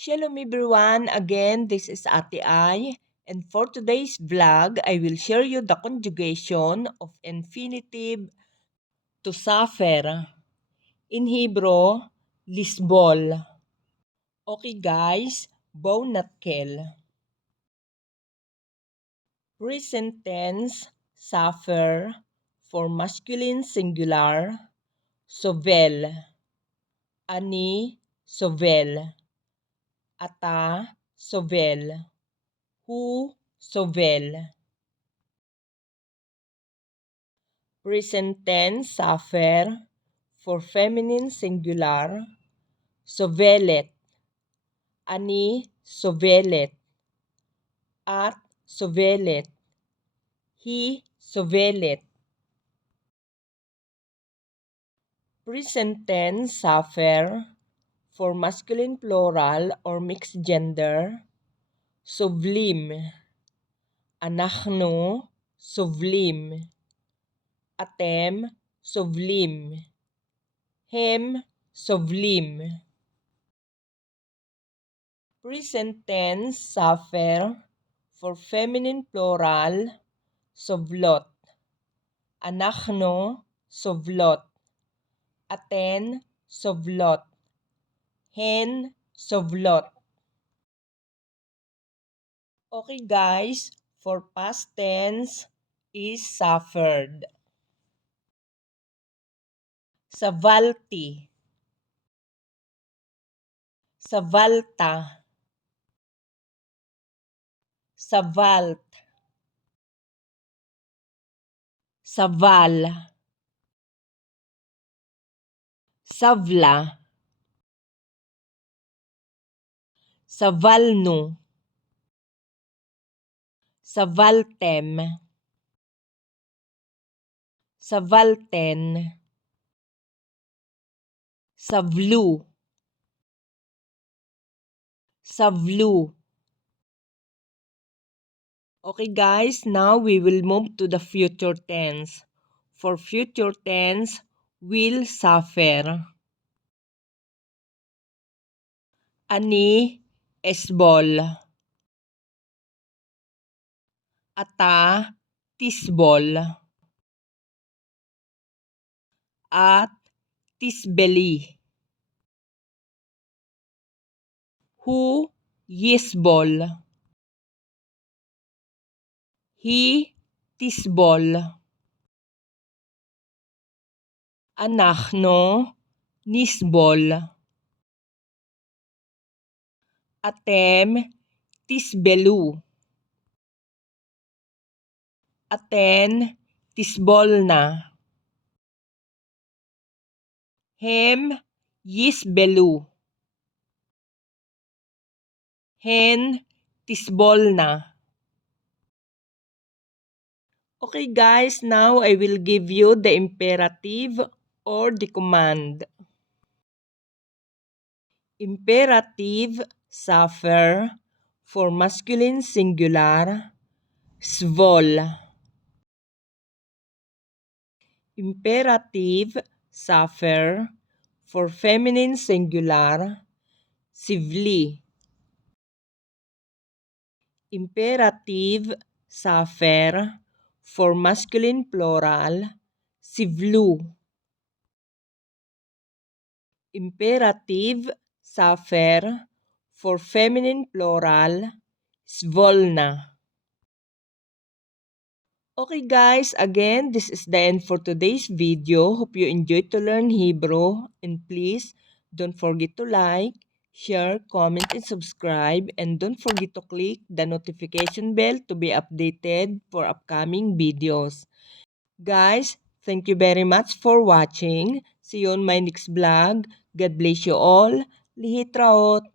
Shalom everyone, again this is Ate Ai, and for today's vlog, I will share you the conjugation of infinitive to suffer. In Hebrew, lisbol. Okay guys, bow natkel. Present tense, suffer, for masculine singular, sovel. Ani, sovel. Ata, sovel. Hu, sovel. Present tense, suffer, for feminine singular, sovelet. Ani, sovelet. At, sovelet. He, sovelet. Present tense, suffer, for masculine plural or mixed gender, sovlim. Anachnu, sovlim. Atem, sovlim. Hem, sovlim. Present tense, suffer, for feminine plural, sovlot. Anachnu, sovlot. Aten, sovlot. Hen, sovlot. Okay guys, for past tense is suffered. Savalti. Savalta. Savalt. Saval. Savla. Savalnu. Savaltem. Savalten. Savlu. Savlu. Okay guys, now we will move to the future tense. For future tense, will suffer. Ani, esbol. Ata, tisbol. At, tisbeli. Hu, yisbol. He, tisbol. Anachnu, nisbol. Atem, tisbelu. Aten, tisbolna. Hem, yisbelu. Hen, tisbolna. Okay guys, now I will give you the imperative or the command. Imperative, suffer, for masculine singular, svol. Imperative, suffer, for feminine singular, sivli. Imperative, suffer, for masculine plural, sivlu. Imperative, suffer, for feminine plural, svolna. Okay guys, again, this is the end for today's video. Hope you enjoyed to learn Hebrew. And please, don't forget to like, share, comment, and subscribe. And don't forget to click the notification bell to be updated for upcoming videos. Guys, thank you very much for watching. See you on my next vlog. God bless you all. Lihitraot!